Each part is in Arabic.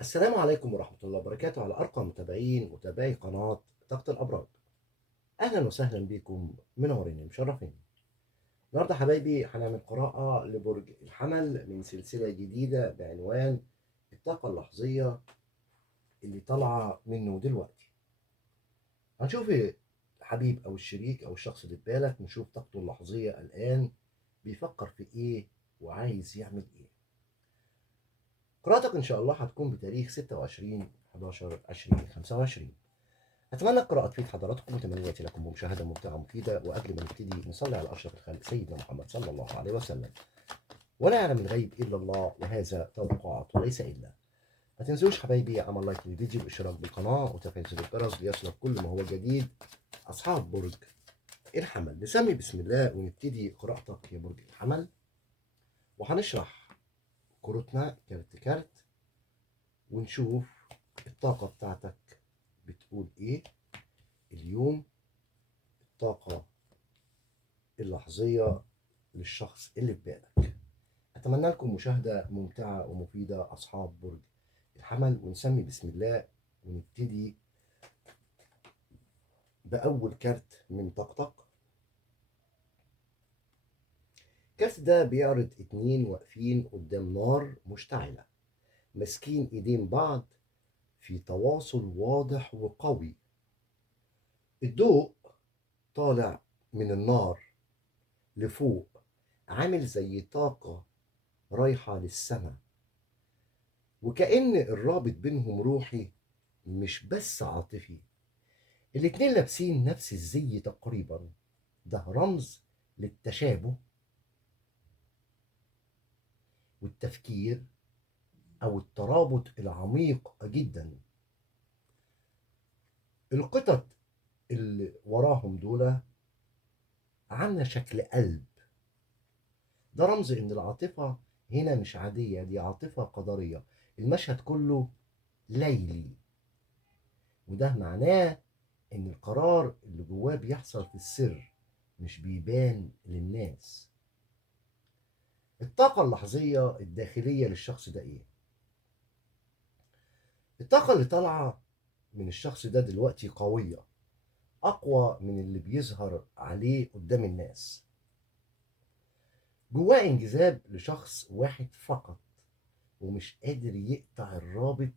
السلام عليكم ورحمة الله وبركاته على أرقى متابعي قناة طاقة الأبراج. أهلا وسهلا بكم، منورين مشرفين. النهاردة حبايبي هنعمل قراءة لبرج الحمل من سلسلة جديدة بعنوان الطاقة اللحظية اللي طالعة منه دلوقتي. هنشوف الحبيب أو الشريك أو الشخص اللي في بالك، نشوف طاقته اللحظية الآن بيفكر في إيه وعايز يعمل إيه. قراءتك إن شاء الله هتكون بتاريخ 26/11/2025. أتمنى القراءة تفيد حضراتكم وتمنياتي لكم بمشاهدة ممتعة ومفيدة. وقبل ما نبتدي نصلي على أشرف الخلق سيدنا محمد صلى الله عليه وسلم. ولا يعلم الغيب إلا الله، وهذا توقعات وليس إلا. ما تنسوش حبايبي عمل لايك للفيديو والاشتراك بالقناة وتفعيل زر الجرس ليصلك كل ما هو جديد. أصحاب برج الحمل، نسمي بسم الله ونبتدي قراءتك يا برج الحمل. وهنشرح كروتنا كارت كارت ونشوف الطاقة بتاعتك بتقول إيه اليوم. الطاقة اللحظية للشخص اللي في بالك. أتمنى لكم مشاهدة ممتعة ومفيدة أصحاب برج الحمل، ونسمي بسم الله ونبتدي بأول كارت من طقطق. الكارت ده بيعرض اتنين واقفين قدام نار مشتعلة، ماسكين ايدين بعض في تواصل واضح وقوي. الضوء طالع من النار لفوق، عامل زي طاقة رايحة للسماء، وكأن الرابط بينهم روحي مش بس عاطفي. الاتنين لابسين نفس الزي تقريبا، ده رمز للتشابه والتفكير أو الترابط العميق جدا. القطط اللي وراهم دول عاملة شكل قلب، ده رمز إن العاطفة هنا مش عادية، دي عاطفة قدرية. المشهد كله ليلي، وده معناه إن القرار اللي جواه بيحصل في السر، مش بيبان للناس. الطاقة اللحظية الداخلية للشخص ده إيه؟ الطاقة اللي طالعة من الشخص ده دلوقتي قوية، أقوى من اللي بيظهر عليه قدام الناس. جواه انجذاب لشخص واحد فقط، ومش قادر يقطع الرابط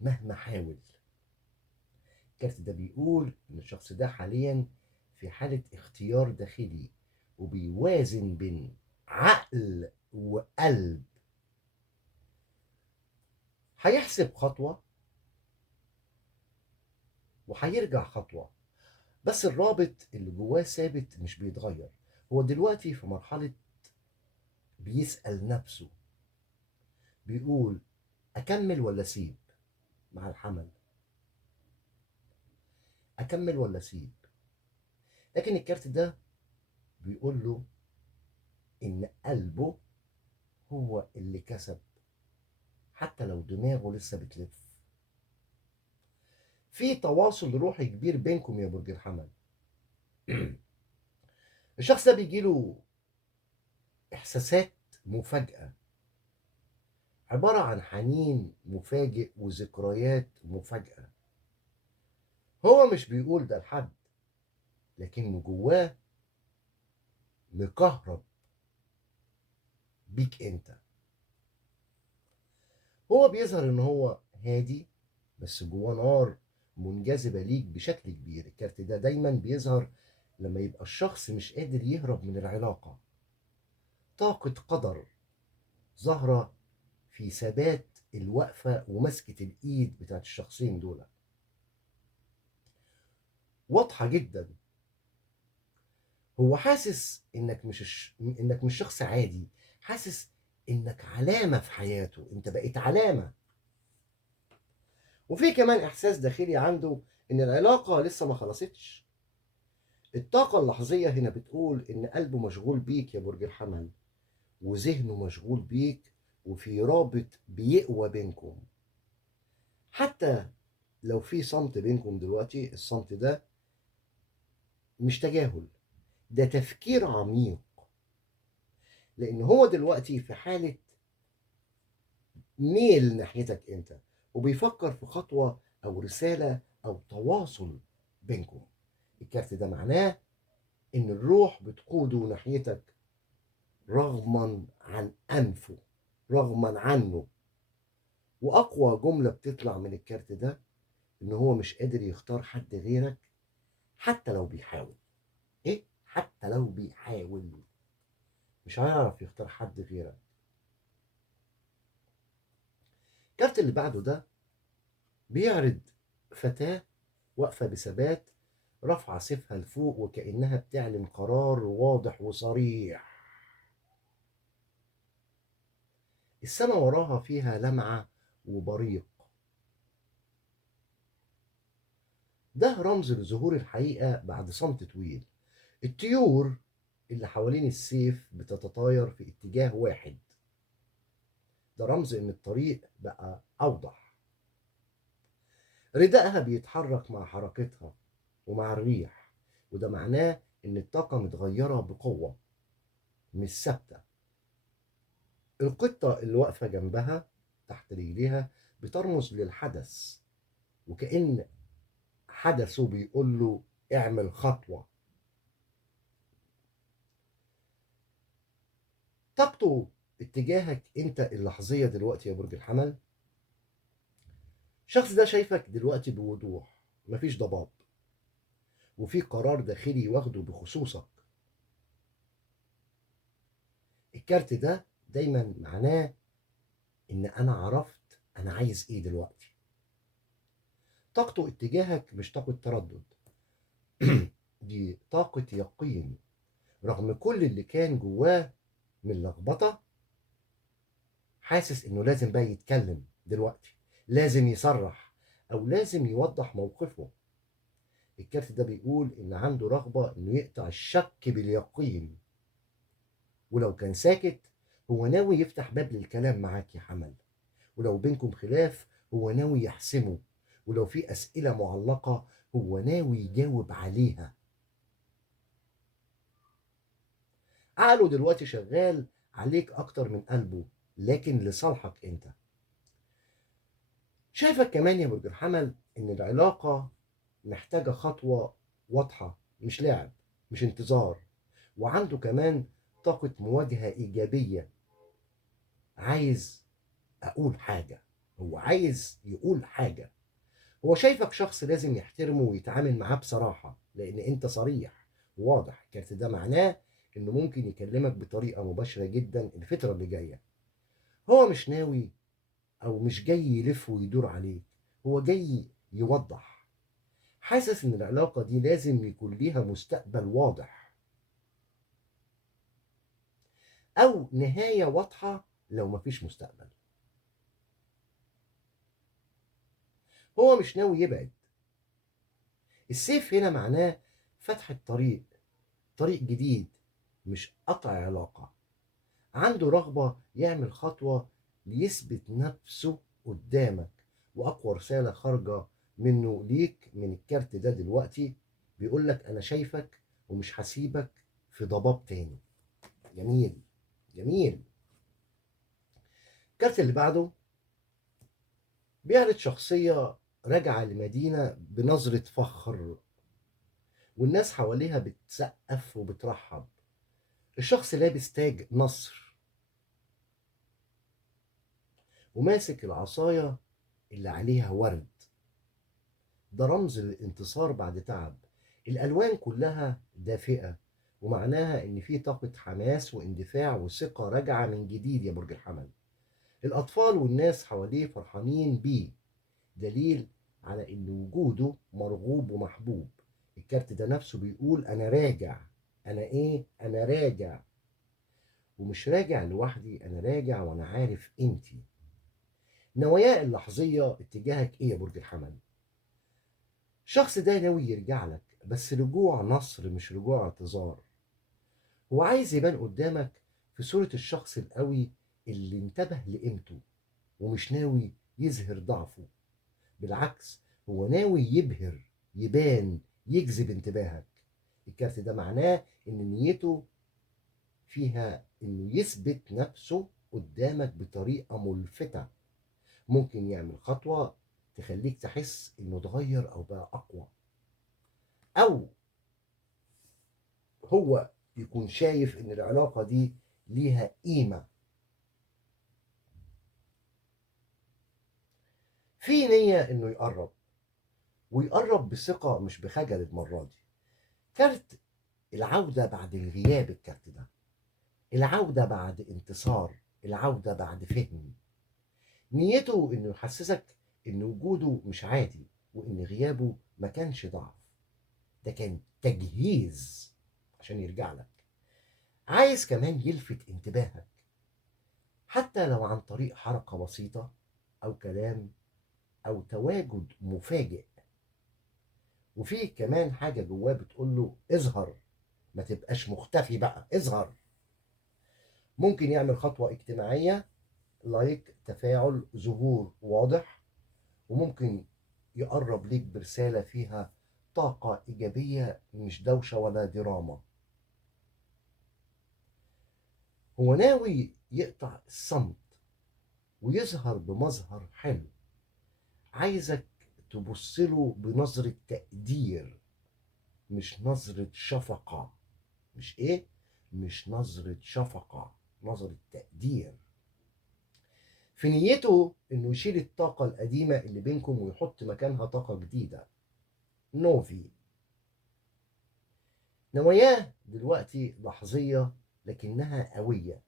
مهما حاول. الكارت ده بيقول إن الشخص ده حاليا في حالة اختيار داخلي، وبيوازن بين عقل وقلب. هيحسب خطوة وهيرجع خطوة، بس الرابط اللي جواه ثابت مش بيتغير. هو دلوقتي في مرحلة بيسأل نفسه، بيقول أكمل ولا أسيب مع الحمل، أكمل ولا أسيب. لكن الكارت ده بيقول له إن قلبه هو اللي كسب، حتى لو دماغه لسه بتلف. في تواصل روحي كبير بينكم يا برج الحمل. الشخص ده بيجيله إحساسات مفاجئة، عبارة عن حنين مفاجئ وذكريات مفاجئة. هو مش بيقول ده لحد، لكنه جواه مكهرب بيك انت. هو بيظهر ان هو هادي، بس جواه نار منجذبة ليك بشكل كبير. الكارت ده دايما بيظهر لما يبقى الشخص مش قادر يهرب من العلاقة. طاقة قدر ظاهرة في ثبات الوقفة ومسكة الإيد بتاعت الشخصين دول، واضحة جدا. هو حاسس إنك مش شخص عادي، حاسس إنك علامة في حياته، أنت بقيت علامة. وفي كمان إحساس داخلي عنده إن العلاقة لسه ما خلصتش. الطاقة اللحظية هنا بتقول إن قلبه مشغول بيك يا برج الحمل، وذهنه مشغول بيك، وفي رابط بيقوى بينكم. حتى لو في صمت بينكم دلوقتي، الصمت ده مش تجاهل، ده تفكير عميق. لأن هو دلوقتي في حالة ميل ناحيتك انت، وبيفكر في خطوة او رسالة او تواصل بينكم. الكارت ده معناه ان الروح بتقوده ناحيتك رغما عن انفه، رغما عنه. واقوى جملة بتطلع من الكارت ده ان هو مش قادر يختار حد غيرك حتى لو بيحاول. ايه؟ حتى لو بيحاول مش هيعرف يختار حد غيرك. الكارت اللي بعده ده بيعرض فتاة واقفة بثبات، رافعة سيفها لفوق وكأنها بتعلن قرار واضح وصريح. السما وراها فيها لمعة وبريق، ده رمز لظهور الحقيقة بعد صمت طويل. الطيور اللي حوالين السيف بتتطاير في اتجاه واحد، ده رمز ان الطريق بقى اوضح. ردائها بيتحرك مع حركتها ومع الريح، وده معناه ان الطاقة متغيرة بقوة مش ثابتة. القطة اللي واقفة جنبها تحت رجليها بترمز للحدث، وكأن حدثه بيقول له اعمل خطوة. طاقته اتجاهك انت اللحظية دلوقتي يا برج الحمل. الشخص ده شايفك دلوقتي بوضوح، مفيش ضباب، وفي قرار داخلي واخده بخصوصك. الكارت ده دايما معناه ان انا عرفت انا عايز ايه دلوقتي. طاقته اتجاهك مش طاقة تردد، دي طاقة يقين. رغم كل اللي كان جواه من لخبطة، حاسس انه لازم بقى يتكلم دلوقتي، لازم يصرح او لازم يوضح موقفه. الكارت ده بيقول ان عنده رغبة انه يقطع الشك باليقين، ولو كان ساكت هو ناوي يفتح باب للكلام معاك يا حمل. ولو بينكم خلاف هو ناوي يحسمه، ولو في أسئلة معلقة هو ناوي يجاوب عليها. عقله دلوقتي شغال عليك أكتر من قلبه، لكن لصالحك أنت. شايفك كمان يا برج الحمل إن العلاقة محتاجة خطوة واضحة، مش لعب، مش انتظار. وعنده كمان طاقة مواجهة إيجابية. عايز أقول حاجة، هو عايز يقول حاجة. هو شايفك شخص لازم يحترمه ويتعامل معاه بصراحة، لأن أنت صريح وواضح. الكارت ده معناه إنه ممكن يكلمك بطريقة مباشرة جدا الفترة اللي جاية. هو مش ناوي أو مش جاي يلف ويدور عليك، هو جاي يوضح. حاسس إن العلاقة دي لازم يكون ليها مستقبل واضح أو نهاية واضحة لو مفيش مستقبل. هو مش ناوي يبعد. السيف هنا معناه فتح الطريق، طريق جديد، مش قطع علاقة. عنده رغبة يعمل خطوة ليثبت نفسه قدامك. وأقوى رسالة خارجة منه ليك من الكارت ده دلوقتي بيقول لك أنا شايفك ومش هسيبك في ضباب تاني. جميل، جميل. الكارت اللي بعده بيعرض شخصية راجعة لمدينة بنظرة فخر، والناس حواليها بتسقف وبترحب. الشخص لابس تاج نصر وماسك العصاية اللي عليها ورد، ده رمز للانتصار بعد تعب. الألوان كلها دافئة، ومعناها إن في طاقة حماس واندفاع وثقة راجعة من جديد يا برج الحمل. الأطفال والناس حواليه فرحانين بيه، دليل على إن وجوده مرغوب ومحبوب. الكارت ده نفسه بيقول أنا راجع. أنا إيه؟ أنا راجع، ومش راجع لوحدي، أنا راجع وأنا عارف إنتي. نواياه اللحظية اتجاهك إيه يا برج الحمل؟ الشخص ده ناوي يرجع لك، بس رجوع نصر مش رجوع اعتذار. هو عايز يبان قدامك في صورة الشخص القوي اللي انتبه لقيمته ومش ناوي يظهر ضعفه. بالعكس، هو ناوي يبهر، يبان، يجذب انتباهك. الكارت ده معناه ان نيته فيها انه يثبت نفسه قدامك بطريقة ملفتة. ممكن يعمل خطوة تخليك تحس انه اتغير او بقى اقوى، او هو يكون شايف ان العلاقة دي ليها قيمة. في نية انه يقرب، ويقرب بثقة مش بخجل المرة دي. كارت العودة بعد الغياب، الكارت ده العودة بعد انتصار، العودة بعد فهم. نيته انه يحسسك ان وجوده مش عادي، وان غيابه ما كانش ضعف، ده كان تجهيز عشان يرجع لك. عايز كمان يلفت انتباهك، حتى لو عن طريق حركة بسيطة او كلام او تواجد مفاجئ. وفي كمان حاجة جواه بتقول له اظهر، ما تبقاش مختفي بقى، اظهر. ممكن يعمل خطوة اجتماعية، لايك، تفاعل، ظهور واضح. وممكن يقرب ليك برسالة فيها طاقة إيجابية، مش دوشة ولا دراما. هو ناوي يقطع الصمت ويظهر بمظهر حلو. عايزك تبصله بنظرة تقدير، مش نظرة شفقة. مش إيه؟ مش نظرة شفقة، نظرة تقدير. في نيته إنه يشيل الطاقة القديمة اللي بينكم ويحط مكانها طاقة جديدة، نوفي. نواياه دلوقتي لحظية لكنها قوية،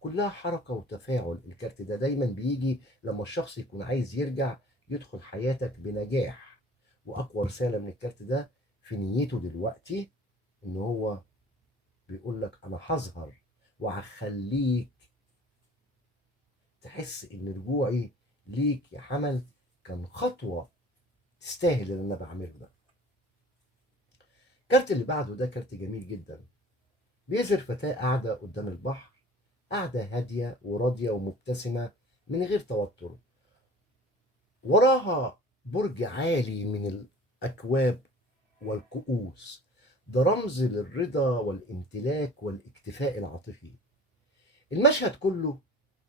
كلها حركة وتفاعل. الكارت ده دايما بيجي لما الشخص يكون عايز يرجع يدخل حياتك بنجاح. وأقوى رسالة من الكارت ده في نيته دلوقتي إن هو بيقول لك أنا هظهر وهخليك تحس إن رجوعي ليك يا حمل كان خطوة تستاهل اللي أنا بعمله ده. الكارت اللي بعده ده كارت جميل جدا، بيظهر فتاة قاعدة قدام البحر، قاعدة هادية وراضية ومبتسمة من غير توتر. وراها برج عالي من الأكواب والكؤوس، ده رمز للرضا والامتلاك والاكتفاء العاطفي. المشهد كله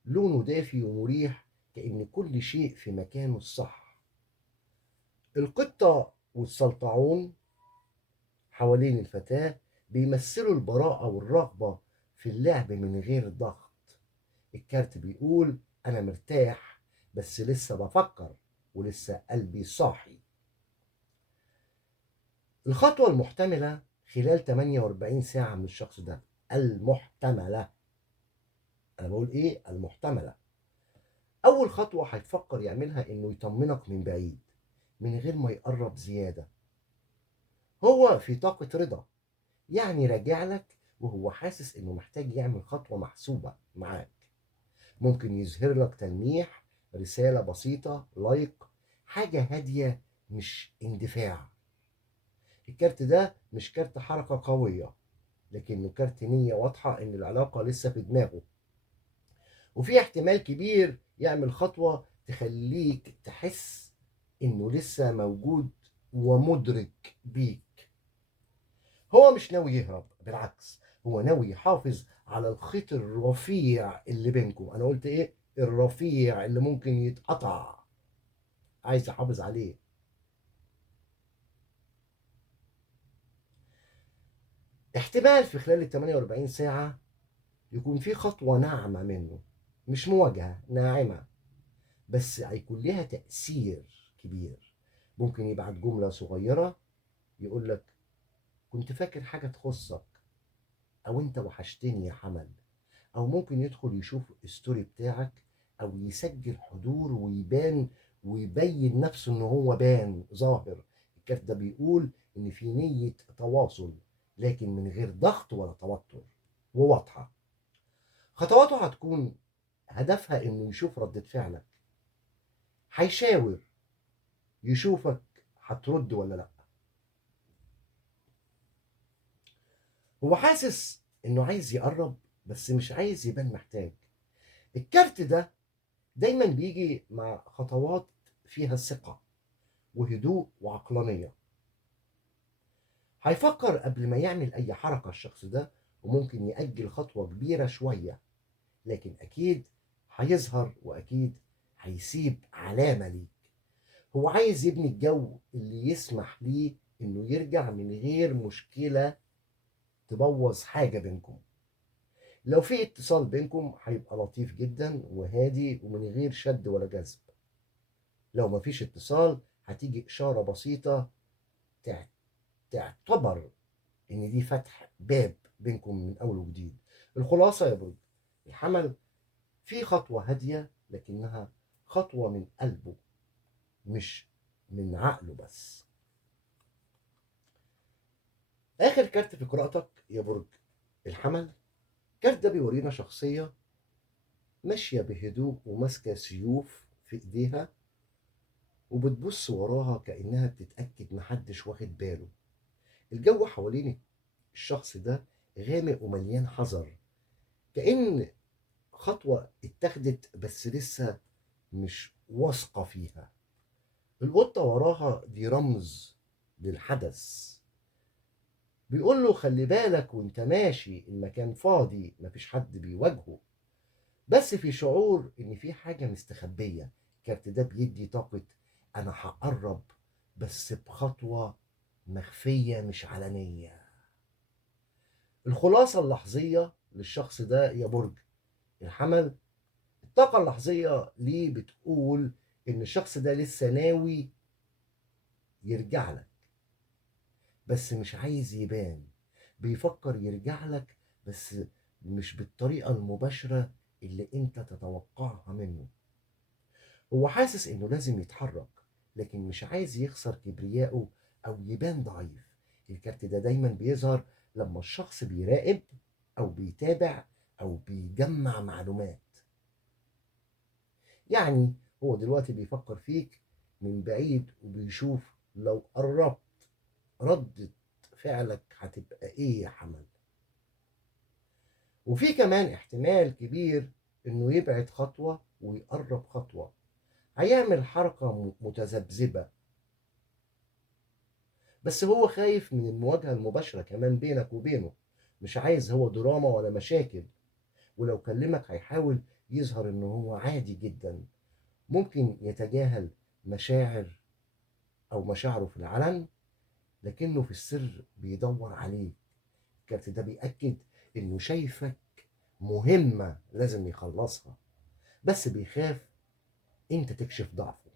لونه دافي ومريح، كأن كل شيء في مكانه الصح. القطة والسلطعون حوالين الفتاة بيمثلوا البراءة والرغبة في اللعب من غير ضغط. الكارت بيقول أنا مرتاح، بس لسه بفكر ولسه قلبي صاحي. الخطوة المحتملة خلال 48 ساعة من الشخص ده، المحتملة. أنا بقول إيه؟ المحتملة. أول خطوة هيفكر يعملها إنه يطمنك من بعيد من غير ما يقرب زيادة. هو في طاقة رضا، يعني راجع لك وهو حاسس إنه محتاج يعمل خطوة محسوبة معاك. ممكن يظهر لك تلميح، رسالة بسيطة، لايك، حاجة هادية مش اندفاع. الكارت ده مش كارت حركة قوية، لكنه كارت نية واضحة إن العلاقة لسه في دماغه. وفي احتمال كبير يعمل خطوة تخليك تحس إنه لسه موجود ومدرك بيك. هو مش ناوي يهرب، بالعكس هو ناوي يحافظ على الخيط الرفيع اللي بينكم. أنا قلت إيه؟ الرفيع اللي ممكن يتقطع، عايز يحافظ عليه. احتمال في خلال ال 48 ساعة يكون في خطوة ناعمة منه، مش مواجهة ناعمة، بس هيكون لها تأثير كبير. ممكن يبعت جملة صغيرة يقول لك كنت فاكر حاجة تخصك، أو أنت وحشتني يا حمل. أو ممكن يدخل يشوف الستوري بتاعك، أو يسجل حضور ويبان ويبين نفسه إن هو بان ظاهر. الكارت ده بيقول إن في نية تواصل، لكن من غير ضغط ولا توتر، وواضحة. خطواته هتكون هدفها إنه يشوف ردة فعلك، هيشاور يشوفك هترد ولا لأ. هو حاسس إنه عايز يقرب بس مش عايز يبان محتاج. الكارت ده دايما بيجي مع خطوات فيها ثقة وهدوء وعقلانية. هيفكر قبل ما يعمل أي حركة الشخص ده، وممكن يأجل خطوة كبيرة شوية، لكن أكيد هيظهر وأكيد هيسيب علامة ليك. هو عايز يبني الجو اللي يسمح ليه انه يرجع من غير مشكلة تبوظ حاجة بينكم. لو في اتصال بينكم هيبقى لطيف جدا وهادي ومن غير شد ولا جذب. لو مفيش اتصال هتيجي إشارة بسيطة تعتبر إن دي فتح باب بينكم من أول وجديد. الخلاصة يا برج الحمل، في خطوة هادية لكنها خطوة من قلبه مش من عقله بس. آخر كارت في قراءتك يا برج الحمل، الكارت ده بيورينا شخصية ماشية بهدوء وماسكة سيوف في إيديها وبتبص وراها كأنها بتتأكد محدش واخد باله. الجو حوالين الشخص ده غامق ومليان حذر، كأن خطوة اتخذت بس لسه مش واثقة فيها. القطة وراها دي رمز للحدث، بيقول له خلي بالك وانت ماشي، المكان فاضي مفيش حد بيواجهه، بس في شعور ان في حاجة مستخبية. الكارت ده بيدي طاقة انا هقرب بس بخطوة مخفية مش علنية. الخلاصة اللحظية للشخص ده يا برج الحمل، الطاقة اللحظية ليه بتقول ان الشخص ده لسه ناوي يرجع لك بس مش عايز يبان. بيفكر يرجع لك بس مش بالطريقة المباشرة اللي انت تتوقعها منه. هو حاسس انه لازم يتحرك لكن مش عايز يخسر كبريائه او يبان ضعيف. الكارت ده دايما بيظهر لما الشخص بيراقب او بيتابع او بيجمع معلومات. يعني هو دلوقتي بيفكر فيك من بعيد وبيشوف لو قربت ردة فعلك هتبقى ايه يا حمل. وفي كمان احتمال كبير انه يبعد خطوة ويقرب خطوة، هيعمل حركة متذبذبة، بس هو خايف من المواجهة المباشرة كمان بينك وبينه. مش عايز هو دراما ولا مشاكل، ولو كلمك هيحاول يظهر انه هو عادي جدا. ممكن يتجاهل مشاعر او مشاعره في العلن لكنه في السر بيدور عليك. الكارت ده بيأكد انه شايفك مهمة لازم يخلصها، بس بيخاف انت تكشف ضعفه.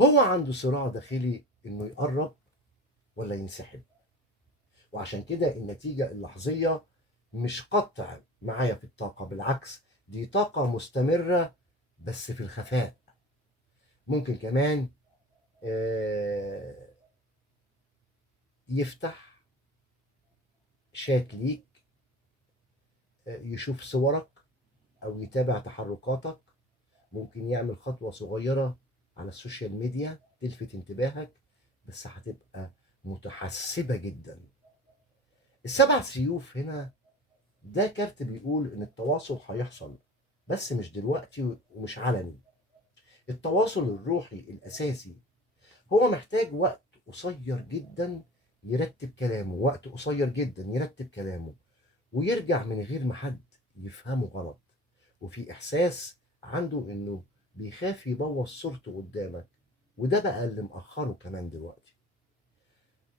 هو عنده صراع داخلي انه يقرب ولا ينسحب، وعشان كده النتيجة اللحظية مش قطع معايا في الطاقة، بالعكس دي طاقة مستمرة بس في الخفاء. ممكن كمان يفتح شات ليك، يشوف صورك أو يتابع تحركاتك. ممكن يعمل خطوة صغيرة على السوشيال ميديا تلفت انتباهك بس هتبقى متحسبة جدا. السبع سيوف هنا ده كارت بيقول ان التواصل هيحصل بس مش دلوقتي ومش علني. التواصل الروحي الاساسي هو محتاج وقت قصير جدا يرتب كلامه، وقت قصير جدا يرتب كلامه ويرجع من غير ما حد يفهمه غلط. وفي احساس عنده انه بيخاف يبوظ صورته قدامك، وده بقى اللي مأخره كمان دلوقتي.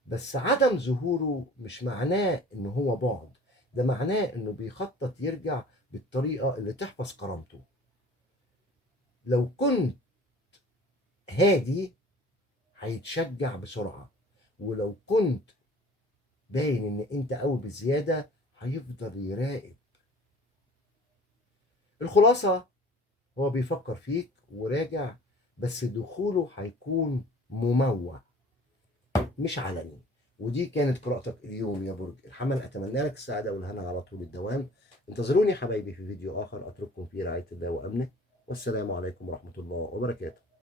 بس عدم ظهوره مش معناه ان هو بعد، ده معناه انه بيخطط يرجع بالطريقة اللي تحفظ كرامته. لو كنت هادي هيتشجع بسرعة، ولو كنت باين ان انت قوي بزيادة هيفضل يراقب. الخلاصة هو بيفكر فيك وراجع، بس دخوله هيكون مموه مش علني. ودي كانت قراءتك اليوم يا برج الحمل، اتمنى لك السعاده والهنا على طول الدوام. انتظروني حبايبي في فيديو اخر اترككم في رعايه الله وامنه، والسلام عليكم ورحمه الله وبركاته.